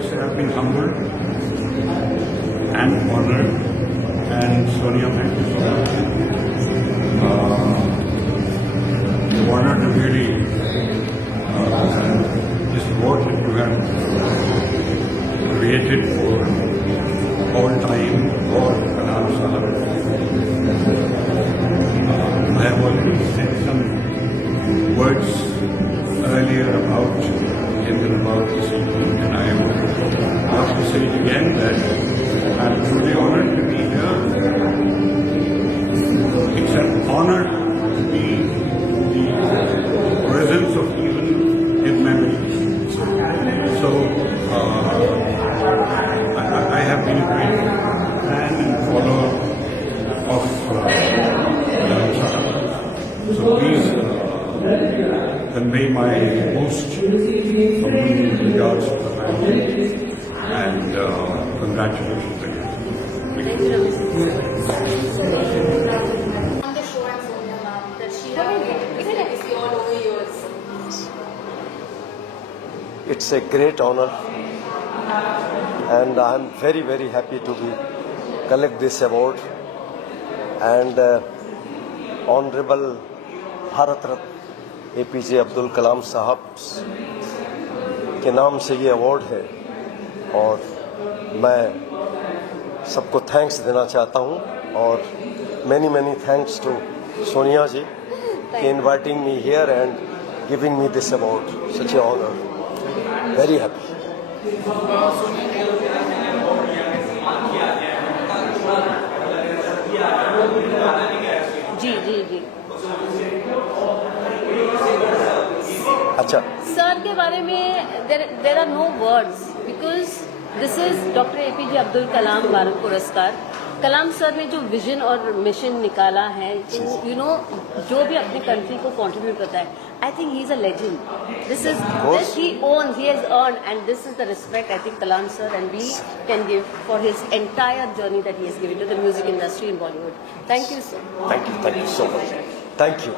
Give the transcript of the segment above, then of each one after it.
to say I've been humbled and honored, and Sonia, thank you so much. The honor to really this award that you have created for all time for Kalam Sahab. I have already said some words earlier about him and about this evening, and I have to say it again that I'm truly honored to be here. It's an honor to be the presence of even his memories. So I have been a great fan and follower of Kalam Sahab. So please convey my most humble regards to the family and congratulations again. On the show and Sonia ma'am, that she has legacy all over years. It's a great honor, and I'm very, very happy to collect this award. And Honorable Bharat Ratna APJ Abdul Kalam साहब के नाम से ये award है, और मैं सबको thanks देना चाहता हूँ, और many thanks to Sonia ji for inviting me here and giving me this award. Such an honor. Very happy. जी जी जी अच्छा, सर के बारे में there are no words because this is doctor APJ Abdul Kalam Bharat पुरस्कार. कलाम सर ने जो विजन और mission निकाला है, यू नो, जो भी अपनी कंट्री को कंट्रीब्यूट करता है, I think he is a legend. This is this he owns, he has earn, and this is the respect I think Kalam sir and we can give for his entire journey that he has given to the music industry in Bollywood. Thank you sir. thank you so much. Thank you.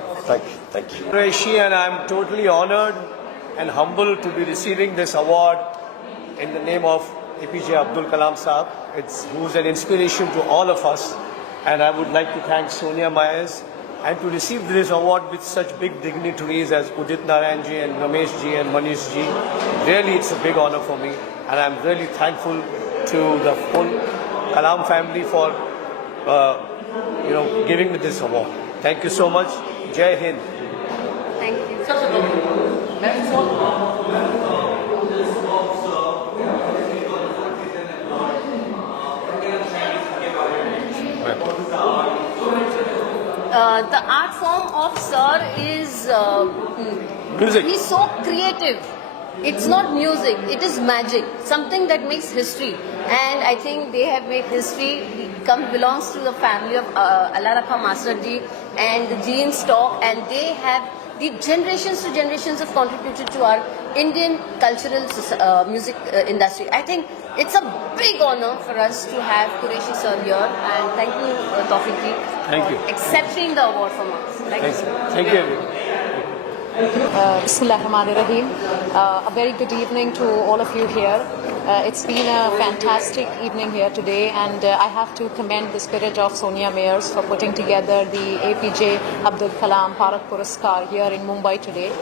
Rishi, and I'm totally honored and humbled to be receiving this award in the name of APJ Abdul Kalam Sahab. Who's an inspiration to all of us, and I would like to thank Sonia Myers, and to receive this award with such big dignitaries as Udit Narayan ji and Ramesh ji and Manish ji. Really, it's a big honor for me, and I'm really thankful to the whole Kalam family for giving me this award. Thank you so much. Jai Hind. Thank you. The art form of Sir is Music. He's so creative. It's not music, it is magic, something that makes history. And I think they have made history. He belongs to the family of Allah Rakha Master Ji and the Jean Stock, and they have the generations to generations have contributed to our Indian cultural music industry. I think it's a big honor for us to have Qureshi sir here, and thank you, Tawfiq ji, Thank for you. accepting the award from us. Thank you. Thank you, everyone. Bismillahirrahmanirrahim. A very good evening to all of you here. It's been a fantastic evening here today, and I have to commend the spirit of Sonia Myers for putting together the APJ Abdul Kalam Bharat Puraskar here in Mumbai today.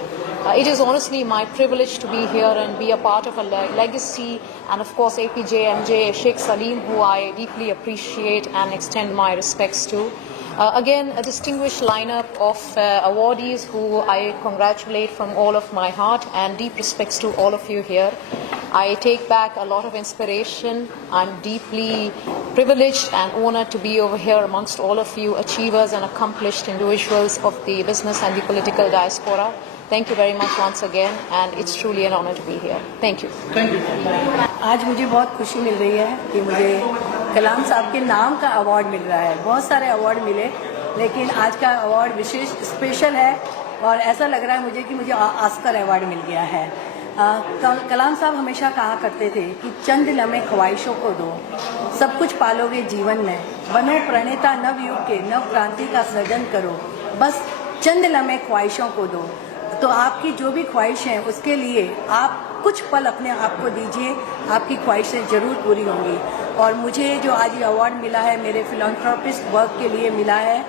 It is honestly my privilege to be here and be a part of a legacy, and of course APJ MJ Sheikh Salim, who I deeply appreciate and extend my respects to. Again, a distinguished lineup of awardees who I congratulate from all of my heart, and deep respects to all of you here. I take back a lot of inspiration. I'm deeply privileged and honored to be over here amongst all of you achievers and accomplished individuals of the business and the political diaspora. Thank you very much once again, and it's truly an honor to be here. Thank you. आज मुझे बहुत खुशी मिल रही है कि मुझे कलाम साहब के नाम का अवार्ड मिल रहा है. बहुत सारे अवार्ड मिले, लेकिन आज का अवार्ड विशेष स्पेशल है, और ऐसा लग रहा है मुझे कि मुझे ऑस्कर अवार्ड मिल गया है. कलाम साहब हमेशा कहा करते थे कि चंद लम्हे ख्वाहिशों को दो, सब कुछ पालोगे जीवन में, बनो प्रणेता नव युग के, नव क्रांति का सृजन करो, बस चंद लम्हे ख्वाहिशों को दो. तो आपकी जो भी ख्वाहिश है उसके लिए आप कुछ पल अपने आप को दीजिए, आपकी ख्वाहिशें ज़रूर पूरी होंगी। और मुझे जो आज ये अवार्ड मिला है मेरे फिलॉन्थ्रोपिस्ट वर्क के लिए मिला है।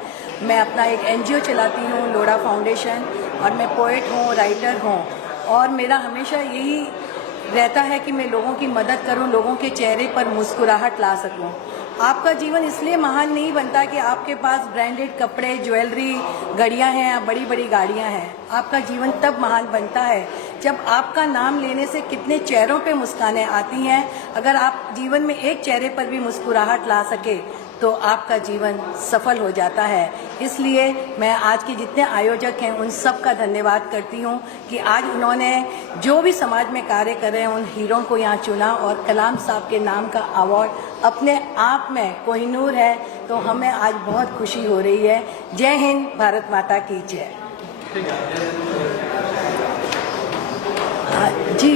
मैं अपना एक NGO चलाती हूँ, लोड़ा फाउंडेशन, और मैं पोएट हूँ, राइटर हूँ, और मेरा हमेशा यही रहता है कि मैं लोगों की मदद करूं, लोगों के चेहरे पर मुस्कुराहट ला सकूं। आपका जीवन इसलिए महान नहीं बनता कि आपके पास ब्रांडेड कपड़े, ज्वेलरी, घड़ियां हैं या बड़ी बड़ी गाड़ियां हैं। आपका जीवन तब महान बनता है जब आपका नाम लेने से कितने चेहरों पे मुस्कानें आती हैं। अगर आप जीवन में एक चेहरे पर भी मुस्कुराहट ला सके तो आपका जीवन सफल हो जाता है। इसलिए मैं आज के जितने आयोजक हैं उन सब का धन्यवाद करती हूँ कि आज उन्होंने जो भी समाज में कार्य कर रहे हैं उन हीरों को यहाँ चुना, और कलाम साहब के नाम का अवार्ड अपने आप में कोहिनूर है। तो हमें आज बहुत खुशी हो रही है। जय हिंद, भारत माता की जय। जी,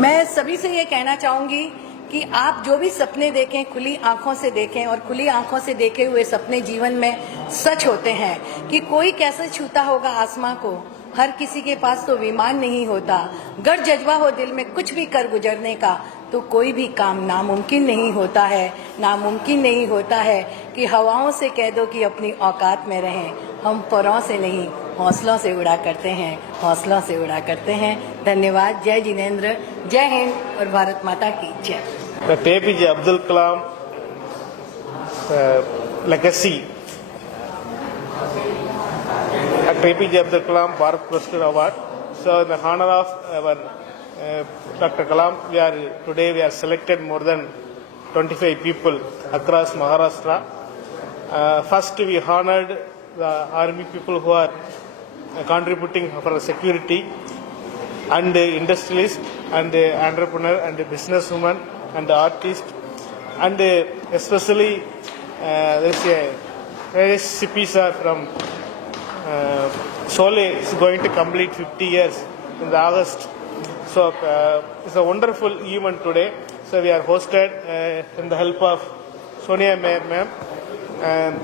मैं सभी से ये कहना चाहूँगी कि आप जो भी सपने देखें खुली आंखों से देखें, और खुली आंखों से देखे हुए सपने जीवन में सच होते हैं। कि कोई कैसे छूता होगा आसमां को, हर किसी के पास तो विमान नहीं होता। गर जज्बा हो दिल में कुछ भी कर गुजरने का, तो कोई भी काम नामुमकिन नहीं होता है। नामुमकिन नहीं होता है कि हवाओं से कह दो कि अपनी औकात में रहें। हम परों से नहीं, हौसलों से उड़ा करते हैं, हौसलों से उड़ा करते हैं। धन्यवाद। जय जिनेंद्र, जय हिंद, और भारत माता की जय। Dr. APJ Abdul Kalam legacy. Dr. APJ Abdul Kalam Bharat Puraskar Award. So, in the honor of our Dr. Kalam, today we are selected more than 25 people across Maharashtra. First, we honored the army people who are contributing for security, and industrialist, and entrepreneur, and businesswoman, and the artist, and especially there's a CPs are from Sole is going to complete 50 years in the August. So it's a wonderful event today. So we are hosted in the help of Sonia ma'am.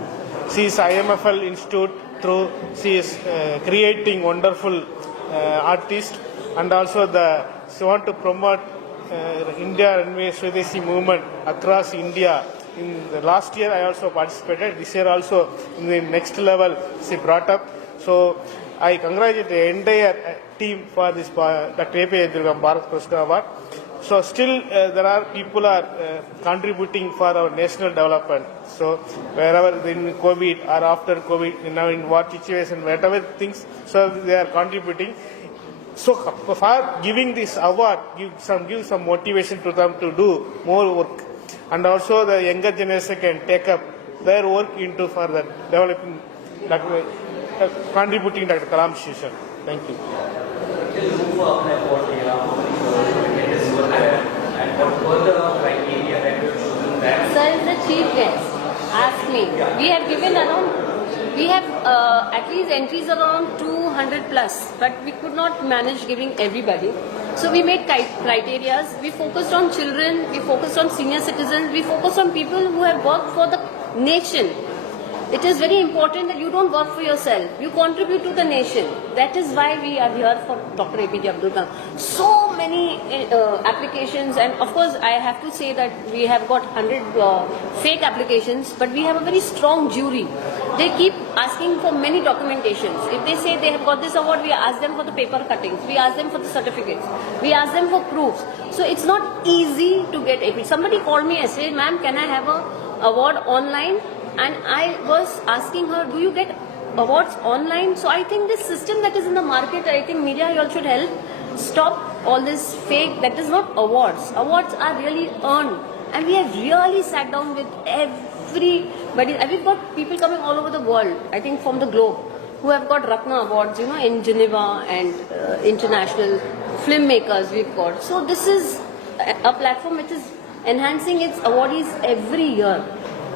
She is IMFL Institute through she is creating wonderful artists, and also she want to promote India Runway Swadeshi movement across India. In the last year I also participated. This year also in the next level she brought up. So I congratulate the entire team for this Dr. APJ Abdul Kalam Bharat Puraskar Award. So still there are people are contributing for our national development. So wherever in COVID or after COVID, now in war situation, whatever things, so they are contributing. So for giving this award, give some motivation to them to do more work, and also the younger generation can take up their work into further developing, contributing Dr. Kalam's vision. Thank you. Sir is the chief guest. Ask me. We have given around. We have at least entries around 200 plus, but we could not manage giving everybody. So we made criteria. We focused on children, we focused on senior citizens, we focused on people who have worked for the nation. It is very important that you don't work for yourself. You contribute to the nation. That is why we are here for Dr. APJ Abdul Kalam. So many applications, and of course I have to say that we have got 100 fake applications, but we have a very strong jury. They keep asking for many documentations. If they say they have got this award, we ask them for the paper cuttings, we ask them for the certificates, we ask them for proofs. So it's not easy to get APJ. Somebody called me and said, "Ma'am, can I have a award online?" And I was asking her, do you get awards online? So I think this system that is in the market, I think media you all should help stop all this fake. That is not awards. Awards are really earned. And we have really sat down with everybody. And we've got people coming all over the world, I think from the globe, who have got Ratna Awards, in Geneva, and international filmmakers we've got. So this is a platform which is enhancing its awardees every year.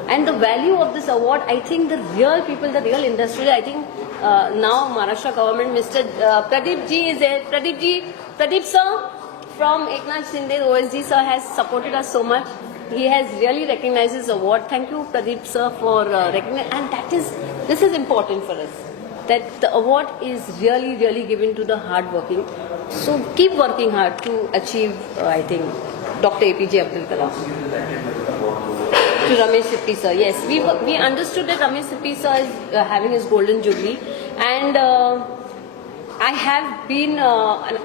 And the value of this award, I think the real people, the real industry, I think now Maharashtra government, Mr. Pradeep ji is there. Pradeep sir from Eknath Shinde, OSD sir has supported us so much. He has really recognized this award. Thank you Pradeep sir for recognizing, and this is important for us. That the award is really given to the hardworking So keep working hard to achieve, I think, Dr. APJ Abdul Kalam. To Ramesh Sippy sir, yes. We understood that Ramesh Sippy sir is having his golden jubilee, and I have been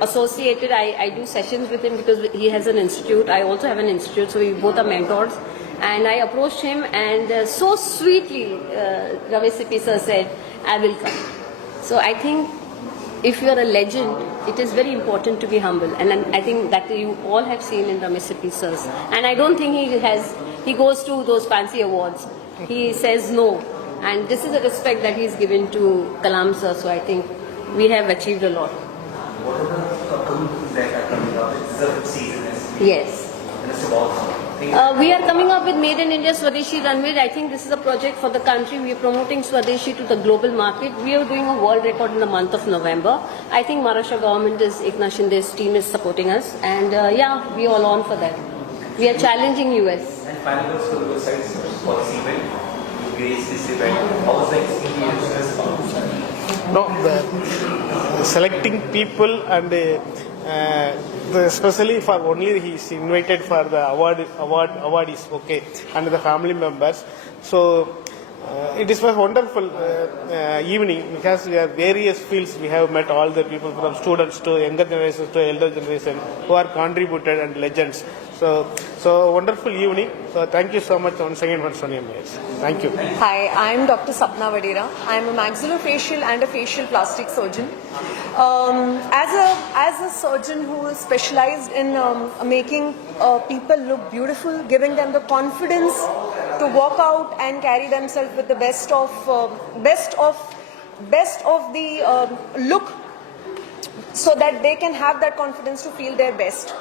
associated. I do sessions with him because he has an institute. I also have an institute, so we both are mentors. And I approached him, and so sweetly, Ramesh Sippy sir said, "I will come." So I think if you are a legend, it is very important to be humble, and I think that you all have seen in Ramesh Sippy sir's. And I don't think he goes to those fancy awards. He says no, and this is a respect that he is given to Kalam sir. So I think we have achieved a lot. Yes. We are coming up with Made in India Swadeshi Runway. I think this is a project for the country. We are promoting Swadeshi to the global market. We are doing a world record in the month of November. I think Maharashtra government Eknath Shinde's team is supporting us, and yeah, we are all on for that. We are challenging US. And finally, also your sides for this event, you grace this event. How was the experience? No, selecting people and especially for only he is invited for the award is okay, and the family members. So it is a wonderful evening because we have various fields. We have met all the people from students to younger generations to elder generation who are contributed and legends. So wonderful evening. So thank you so much once again for Sonia Mayers. Thank you. Hi, I am Dr. Sapna Vadera. I am a maxillofacial and a facial plastic surgeon. As a surgeon who is specialized in making people look beautiful, giving them the confidence to walk out and carry themselves with the best of the look, so that they can have that confidence to feel their best.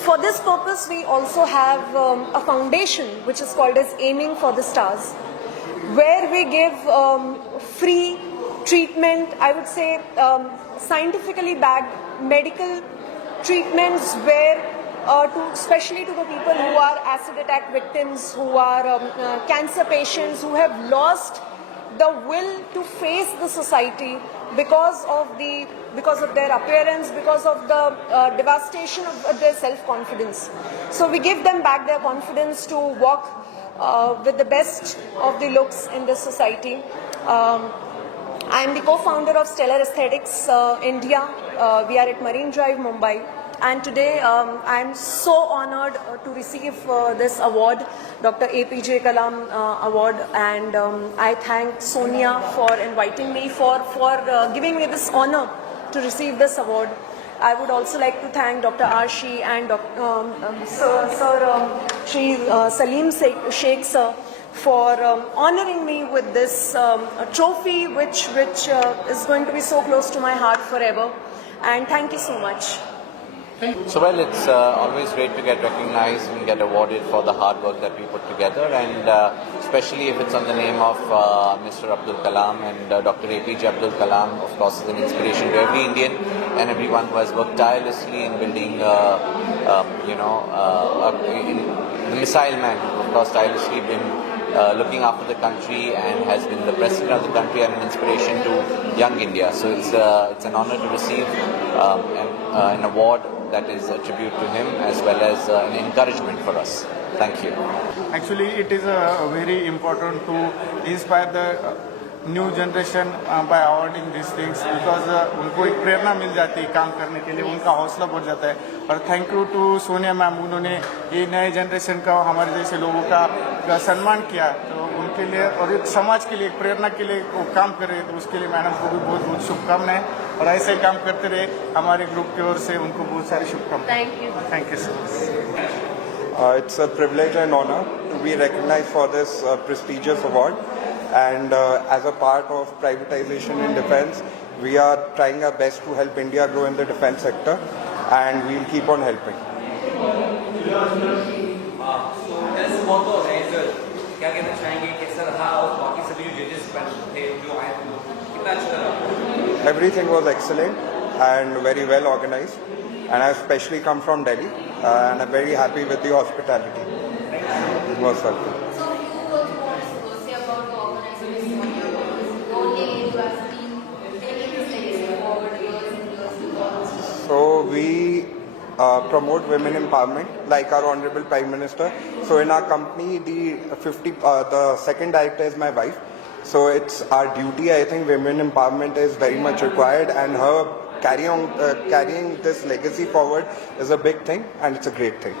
For this purpose, we also have a foundation which is called as Aiming for the Stars, where we give free treatment, I would say scientifically backed medical treatments, where especially to the people who are acid attack victims, who are cancer patients, who have lost the will to face the society because of their appearance, because of the devastation of their self-confidence. So we give them back their confidence to walk with the best of the looks in this society. I am the co-founder of Stellar Aesthetics India. We are at Marine Drive, Mumbai. And today I am so honored to receive this award, Dr. APJ Kalam Award, and I thank Sonia for inviting me, for giving me this honor to receive this award. I would also like to thank Dr. Arshi and Shri Salim Sheikh sir for honoring me with this trophy, which is going to be so close to my heart forever. And thank you so much. So well, it's always great to get recognized and get awarded for the hard work that we put together, and especially if it's on the name of Mr. Abdul Kalam, and Dr. APJ Abdul Kalam, of course, is an inspiration to every Indian and everyone who has worked tirelessly in building, the missile man, who of course tirelessly been looking after the country and has been the president of the country and an inspiration to young India. So it's an honor to receive an award that is a tribute to him, as well as an encouragement for us. Thank you. Actually, it is very important to inspire the new generation by awarding these things, because उनको एक प्रेरणा मिल जाती है काम करने के लिए, उनका हौसला बढ़ जाता है. और thank you to Sonia ma'am, उन्होंने ये नए जनरेशन का, हमारे जैसे लोगों का सम्मान किया, तो उनके लिए और एक समाज के लिए, एक प्रेरणा के लिए वो काम कर रहे हैं, तो उसके लिए मैडम को भी बहुत बहुत शुभकामनाएं, और ऐसे ही काम करते रहे. हमारे ग्रुप की ओर से उनको बहुत सारी शुभकामनाएं. Thank you so much. It's a privilege and honor to be recognized for this prestigious award, and as a part of privatization in defense, we are trying our best to help India grow in the defense sector, and we'll keep on helping. क्या कहना चाहेंगे, कैसा रहा, और बाकी सभी जो जजेस थे जो आए थे, कितना अच्छा रहा? Everything was excellent and very well organized, and I especially come from Delhi, and I'm very happy with the hospitality. Most welcome. So you also want to say about the organization only you have been taking this legacy forward years and years to come. So promote women empowerment, like our Honorable Prime Minister. So in our company, the second director is my wife. So it's our duty. I think women empowerment is very much required, and her carrying this legacy forward is a big thing, and it's a great thing.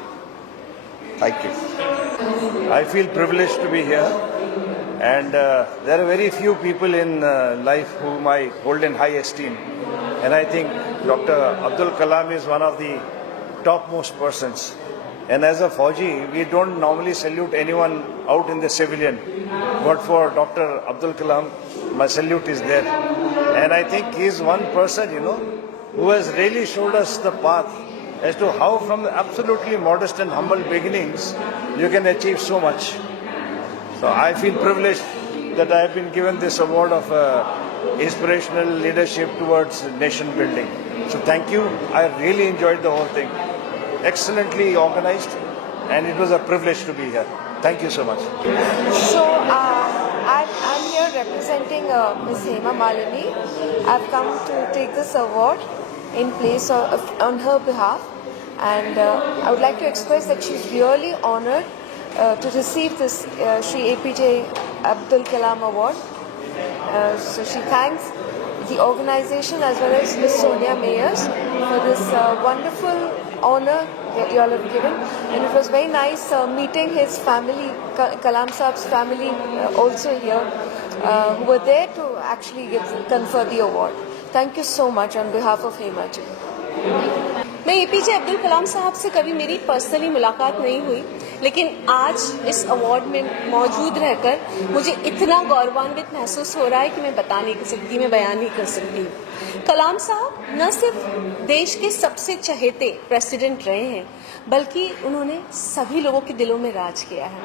Thank you. I feel privileged to be here, and there are very few people in life whom I hold in high esteem, and I think Dr. Abdul Kalam is one of the topmost persons. And as a Fauji, we don't normally salute anyone out in the civilian, but for Dr. Abdul Kalam, my salute is there. And I think he is one person, who has really showed us the path as to how from the absolutely modest and humble beginnings you can achieve so much. So I feel privileged that I have been given this award of inspirational leadership towards nation building. So thank you. I really enjoyed the whole thing. Excellently organized, and it was a privilege to be here. Thank you so much. So I'm here representing Ms. Hema Malini. I've come to take this award in place on her behalf, and I would like to express that she's really honored to receive this Shri APJ Abdul Kalam Award. So she thanks the organization as well as Ms. Sonia Mayers for this wonderful honor that you all have given, and it was very nice meeting his family, Kalam Saab's family also here, who were there to actually confer the award. Thank you so much on behalf of Hema ji. मैं APJ Abdul कलाम साहब से कभी मेरी personally मुलाकात नहीं हुई, लेकिन आज इस अवार्ड में मौजूद रहकर मुझे इतना गौरवान्वित महसूस हो रहा है कि मैं बता नहीं सकती, मैं बयान नहीं कर सकती। कलाम साहब न सिर्फ देश के सबसे चहेते प्रेसिडेंट रहे हैं, बल्कि उन्होंने सभी लोगों के दिलों में राज किया है।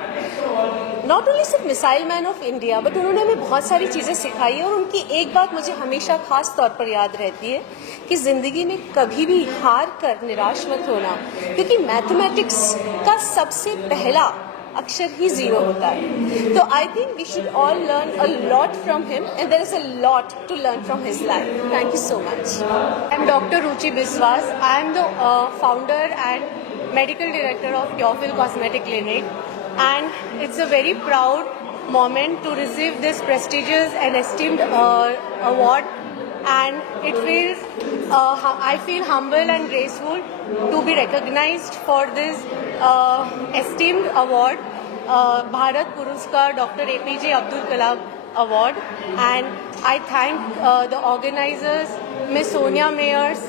नॉट ओनली सिर्फ missile man of India, but उन्होंने हमें बहुत सारी चीज़ें सिखाई है, और उनकी एक बात मुझे हमेशा खास तौर पर याद रहती है कि ज़िंदगी में कभी भी हार कर निराश मत होना, क्योंकि मैथमेटिक्स का सबसे पहला अक्षर ही जीरो होता है। तो I think we should all learn a lot from him, and there is a lot to learn from his life. Thank you so much. I am doctor Ruchi Biswas. I am the founder and medical director of Purefil Cosmetic Clinic, and it's a very proud moment to receive this prestigious and esteemed award, and it feels I feel humble and graceful to be recognized for this esteemed award, Bharat Puraskar Dr. APJ Abdul Kalam Award, and I thank the organizers, Ms. Sonia Mayers,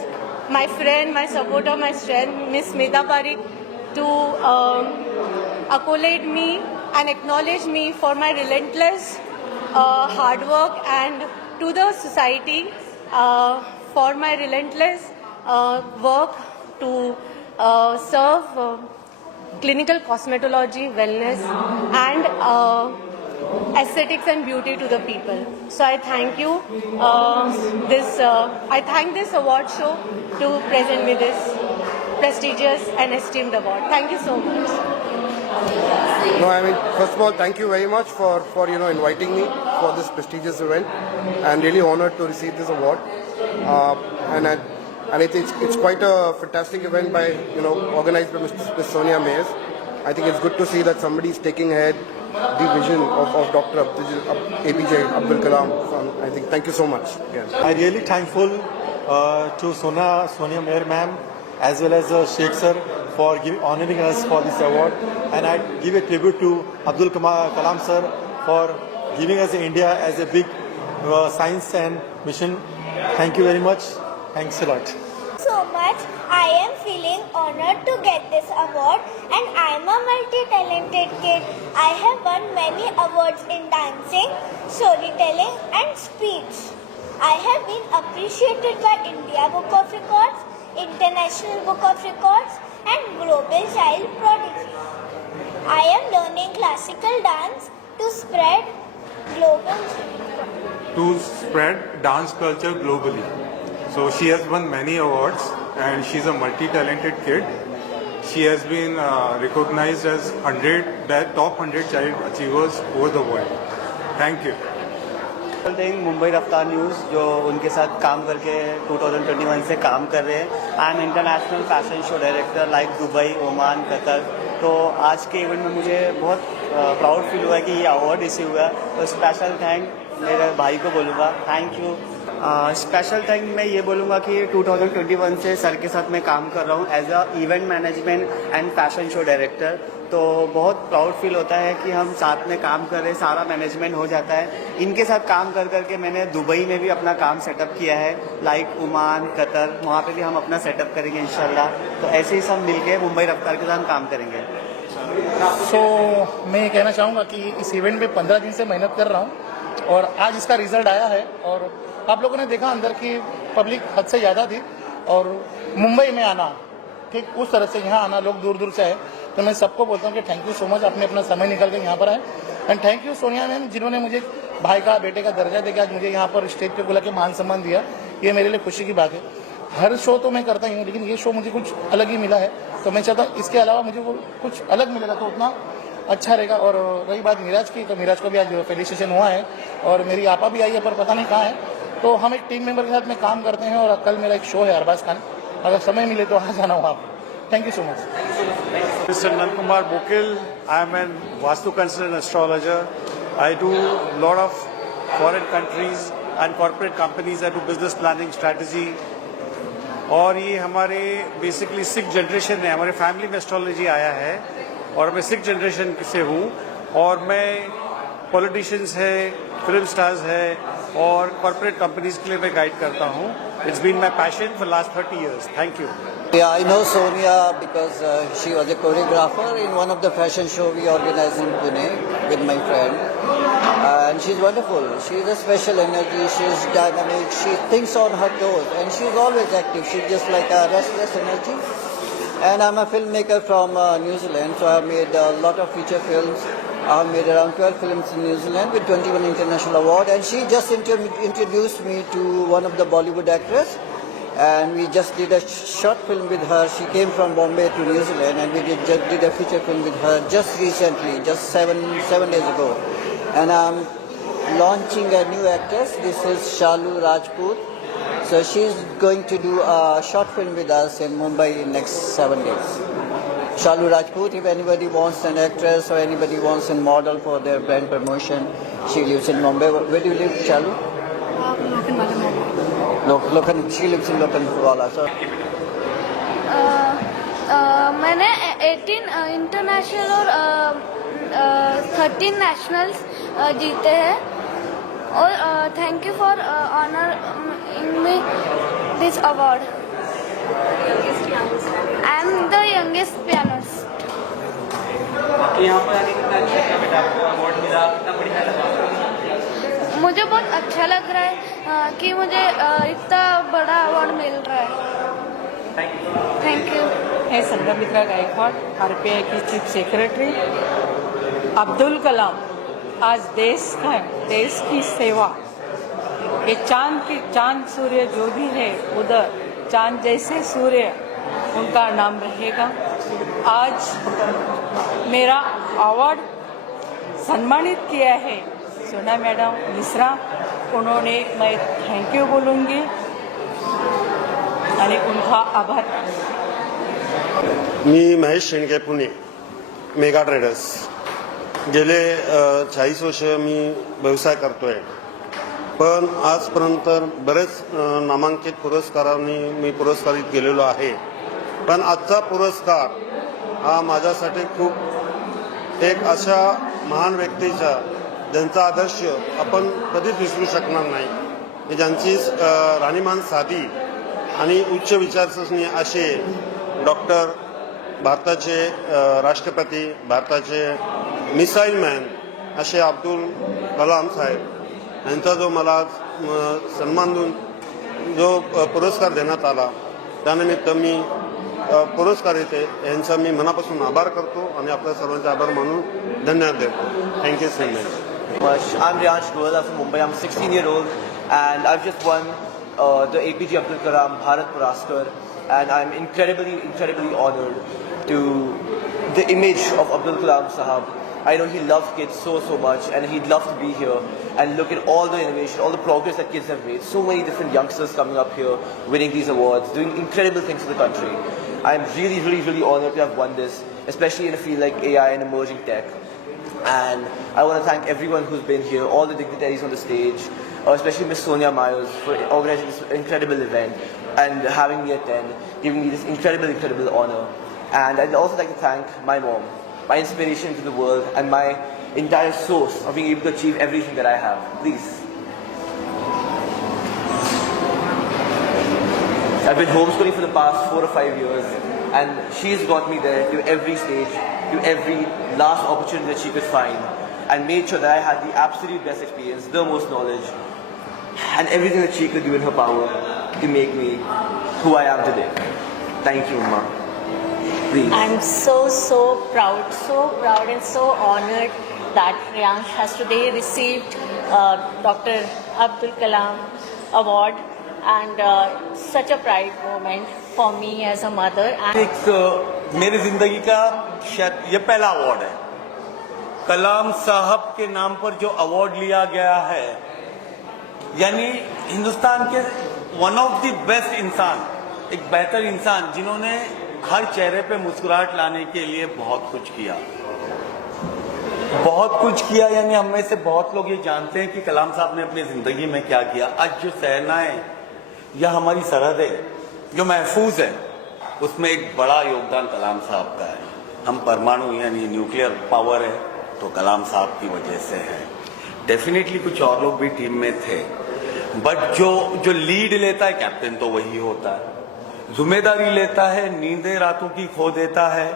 my friend, my supporter, my strength, Ms. Smita Parikh, to accolade me and acknowledge me for my relentless hard work, and to the society for my relentless work to serve clinical cosmetology, wellness, and aesthetics and beauty to the people. So I thank you. I thank this award show to present me this prestigious and esteemed award. Thank you so much. No, I mean, first of all, thank you very much for inviting me for this prestigious event. I'm really honored to receive this award, and it's quite a fantastic event by organized by Ms. Sonia Mayers. I think it's good to see that somebody is taking ahead the vision of Dr. APJ Abdul Kalam. I think thank you so much. Yeah. I'm really thankful to Sonia Mayer ma'am as well as Sheikh sir for honoring us for this award, and I give a tribute to Abdul Kalam sir for giving us India as a big science and mission. Thank you very much. Thanks a lot. So much. I am feeling honored to get this award, and I am a multi-talented kid. I have won many awards in dancing, storytelling and speech. I have been appreciated by India Book of Records, International Book of Records and Global Child Prodigy. I am learning classical dance to spread dance culture globally. So she has won many awards, and she's a multi-talented kid. She has been recognized as top 100 child achievers over the world. Thank you. Mumbai रफ्तार news जो उनके साथ काम करके 2021 से काम कर रहे हैं। I am international fashion show director like Dubai, Oman, Qatar. तो आज के इवेंट में मुझे बहुत प्राउड फील हुआ है कि ये अवार्ड रिसीव हुआ। तो स्पेशल थैंक मेरे भाई को बोलूँगा, थैंक यू। स्पेशल थैंक मैं ये बोलूँगा कि 2021 से सर के साथ मैं काम कर रहा हूँ as a event management and fashion show director. तो बहुत प्राउड फील होता है कि हम साथ में काम कर रहे हैं, सारा मैनेजमेंट हो जाता है। इनके साथ काम कर करके मैंने दुबई में भी अपना काम सेटअप किया है, लाइक ओमान, कतर, वहाँ पे भी हम अपना सेटअप करेंगे इंशाल्लाह। तो ऐसे ही सब मिलके मुंबई रफ्तार के साथ काम करेंगे। मैं ये कहना चाहूँगा कि इस इवेंट में 15 दिन से मेहनत कर रहा हूँ और आज इसका रिजल्ट आया है। और आप लोगों ने देखा अंदर की पब्लिक हद से ज़्यादा थी और मुंबई में आना, ठीक उस तरह से यहाँ आना, लोग दूर दूर से आए। तो मैं सबको बोलता हूँ कि थैंक यू सो मच, आपने अपना समय निकाल कर यहाँ पर आए। And thank you Sonia ma'am, जिन्होंने मुझे भाई का, बेटे का दर्जा देकर आज मुझे यहाँ पर स्टेज पे बुला के मान सम्मान दिया। ये मेरे लिए खुशी की बात है। हर शो तो मैं करता ही हूँ, लेकिन ये शो मुझे कुछ अलग ही मिला है। तो मैं चाहता हूँ इसके अलावा मुझे वो कुछ अलग मिलेगा तो उतना अच्छा रहेगा। और रही बात मीराज की, तो मीराज को भी आज फेलिसिटेशन हुआ है और मेरी आपा भी आई है, पर पता नहीं कहाँ है। तो हम एक टीम मेंबर के साथ में काम करते हैं और कल मेरा एक शो है अरबाज खान, अगर समय मिले तो आ जाना वहाँ पर। Thank you so much. Mr. Nankumar Bokil, I am an Vastu consultant astrologer. I do a lot of foreign countries and corporate companies that do business planning strategy. और ये हमारे बेसिकली 6th जनरेशन है, हमारे family में astrology आया है और मैं 6th जनरेशन से हूँ। और मैं पॉलिटिशियंस है, फिल्म स्टार्स है और कॉर्पोरेट कंपनीज के लिए मैं गाइड करता हूँ। It's been my passion for last 30 years. Thank you. Yeah, I know Sonia because she was a choreographer in one of the fashion show we organized in Pune with my friend. And she's wonderful. She's a special energy. She's dynamic. She thinks on her toes and she's always active. She's just like a restless energy. And I'm a filmmaker from New Zealand, so I've made a lot of feature films. I've made around 12 films in New Zealand with 21 international awards. And she just introduced me to one of the Bollywood actors. And we just did a short film with her. She came from Bombay to New Zealand, and we just did a feature film with her just recently, just seven days ago. And I'm launching a new actress. This is Shalu Rajput. So she's going to do a short film with us in Mumbai in next 7 days. Shalu Rajput, if anybody wants an actress or anybody wants a model for their brand promotion, she lives in Mumbai. Where do you live, Shalu? She lives in Lokhandwala. So. मैंने 18 international और 13 nationals जीते हैं और thank you for honouring me this award. I am the youngest pianist. मुझे बहुत अच्छा लग रहा है कि मुझे इतना बड़ा अवार्ड मिल रहा है। Thank you. मैं संघमित्रा गायकवाड़, आरपीआई की चीफ सेक्रेटरी। अब्दुल कलाम आज देश की सेवा, ये चांद सूर्य जो भी है उधर चांद जैसे सूर्य उनका नाम रहेगा। आज मेरा अवार्ड सम्मानित किया है सोना मैडम मिश्रा, उन्होंने मैं थैंक यू बोलूँगी आणि उनका आभार। मी महेश शेंडके, पुणे, मेगा ट्रेडर्स। गेले 40 वर्ष मी व्यवसाय करतोय, पण आजपर्यंत बरेच नामांकित पुरस्कारांनी मी पुरस्कारित केलेलो आहे। पण आजचा पुरस्कार हा माझ्यासाठी खूप एक अशा महान व्यक्तीच्या ज्यांचा आदर्श आपण कधीच विसरू शकणार नाही, ज्यांची राहणीमान साधी आणि उच्च विचारसरणी असे डॉक्टर, भारताचे राष्ट्रपती, भारताचे मिसाईल मॅन असे अब्दुल कलाम साहेब यांचा जो मला सन्मान देऊन जो पुरस्कार देण्यात आला, त्यानिमित्त मी पुरस्कारिते यांचा मी मनापासून आभार करतो आणि आपल्या सर्वांचे आभार मानून धन्यवाद देतो। Thank you so much. I'm Riyansh Goel. I'm from Mumbai. I'm a 16-year-old and I've just won the APJ Abdul Kalam Bharat Puraskar, and I'm incredibly honored to the image of Abdul Kalam Sahab I know he loves kids so much, and he'd love to be here and look at all the innovation, all the progress that kids have made. So many different youngsters coming up here, winning these awards, doing incredible things for the country. I'm really honored to have won this, especially in a field like AI and emerging tech. And I want to thank everyone who's been here, all the dignitaries on the stage, especially Miss Sonia Myers for organizing this incredible event and having me attend, giving me this incredible honor. And I'd also like to thank my mom, my inspiration to the world, and my entire source of being able to achieve everything that I have. Please. I've been homeschooling for the past 4 or 5 years, and she's got me there to every stage, to every last opportunity that she could find, and made sure that I had the absolute best experience, the most knowledge, and everything that she could do in her power to make me who I am today. Thank you, Ma. Please. I'm so proud and so honored that Priyansh has today received Dr. Abdul Kalam Award, and such a pride moment for me as a mother. एक मेरी जिंदगी का शायद ये पहला award है। कलाम साहब के नाम पर जो अवार्ड लिया गया है, यानी हिंदुस्तान के वन ऑफ द बेस्ट इंसान, एक बेहतर इंसान जिन्होंने हर चेहरे पे मुस्कुराहट लाने के लिए बहुत कुछ किया। यानी हम में से बहुत लोग ये जानते हैं कि कलाम साहब ने अपनी जिंदगी में क्या किया। आज जो सेनाएं या हमारी सरहदें जो महफूज है, उसमें एक बड़ा योगदान कलाम साहब का है। हम परमाणु यानी न्यूक्लियर पावर है तो कलाम साहब की वजह से है। डेफिनेटली कुछ और लोग भी टीम में थे, बट जो लीड लेता है कैप्टन तो वही होता है, जिम्मेदारी लेता है, नींदें रातों की खो देता है,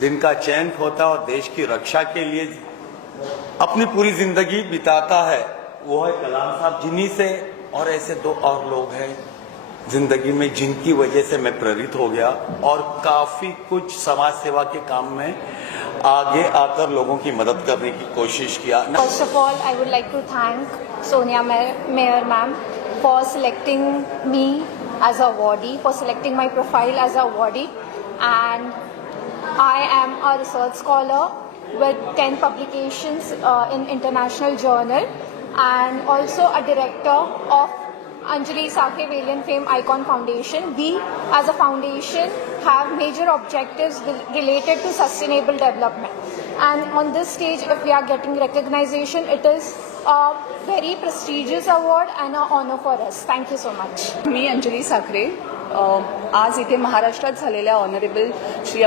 दिन का चैन खोता है और देश की रक्षा के लिए अपनी पूरी जिंदगी बिताता है, वो है कलाम साहब। जिन्हीं से और ऐसे 2 और लोग हैं जिंदगी में जिनकी वजह से मैं प्रेरित हो गया और काफी कुछ समाज सेवा के काम में आगे आकर लोगों की मदद करने की कोशिश किया। First of all, I would like to thank Sonia Mayer ma'am for selecting me as a awardee, for selecting my profile as a awardee, and I am a research scholar with 10 publications in international journal, and also a director of Anjali Sakhe Valiant Fame Icon Foundation. We as a foundation have major objectives related to sustainable development, and on this stage if we are getting recognition, it is a very prestigious award and an honor for us. Thank you so much. मी अंजली साखरे आज इथे महाराष्ट्रात झालेल्या honourable Shri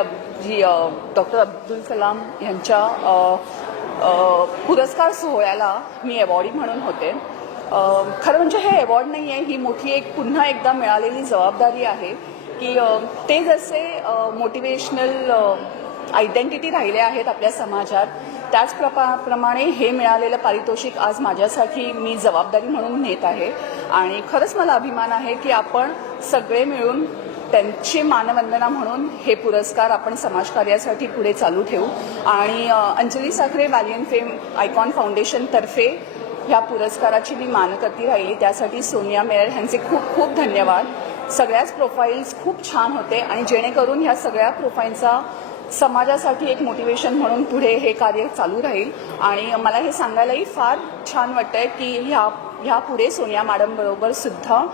doctor Abdul Kalam यांच्या पुरस्कार सोहळ्याला मी awardee म्हणून होते। खरं म्हणजे हे अवॉर्ड नाही आहे, ही मोठी एक पुन्हा एकदा मिळालेली जबाबदारी आहे की ते जसे मोटिवेशनल आयडेंटिटी राहिले आहेत आपल्या समाजात, त्याचप्रमाणे हे मिळालेलं पारितोषिक आज माझ्यासाठी मी जबाबदारी म्हणून नेत आहे। आणि खरंच मला अभिमान आहे की आपण सगळे मिळून त्यांची मानवंदना म्हणून हे पुरस्कार आपण समाजकार्यासाठी पुढे चालू ठेवू। आणि Anjali Sakhare valiant fame icon foundation तर्फे ह्या पुरस्काराची मी मानकर्ती राहिली, त्यासाठी सोनिया मेयर यांचे खूप धन्यवाद। सगळ्याच प्रोफाईल्स खूप छान होते आणि जेणेकरून ह्या सगळ्या प्रोफाईलचा समाजासाठी एक मोटिवेशन म्हणून पुढे हे कार्य चालू राहील। आणि मला हे सांगायलाही फार छान वाटतंय की ह्या पुढे सोनिया मॅडम बरोबर सुद्धा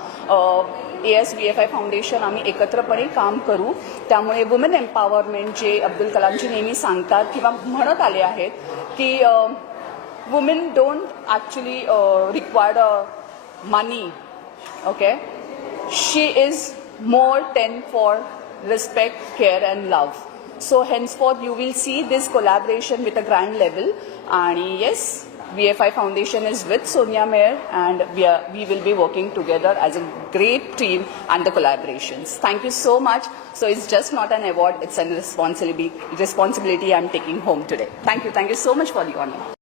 ASVFI फाउंडेशन आम्ही एकत्रपणे काम करू। त्यामुळे वुमेन एम्पॉवरमेंट जे अब्दुल कलामजी नेहमी सांगतात किंवा म्हणत आले आहेत की women don't actually required money, okay, she is more than for respect, care and love. So henceforth you will see this collaboration with a grand level, and yes, VFI Foundation is with Sonia Mayer, and we will be working together as a great team and the collaborations. Thank you so much. So it's just not an award, it's a responsibility I'm taking home today. Thank you so much for the honor.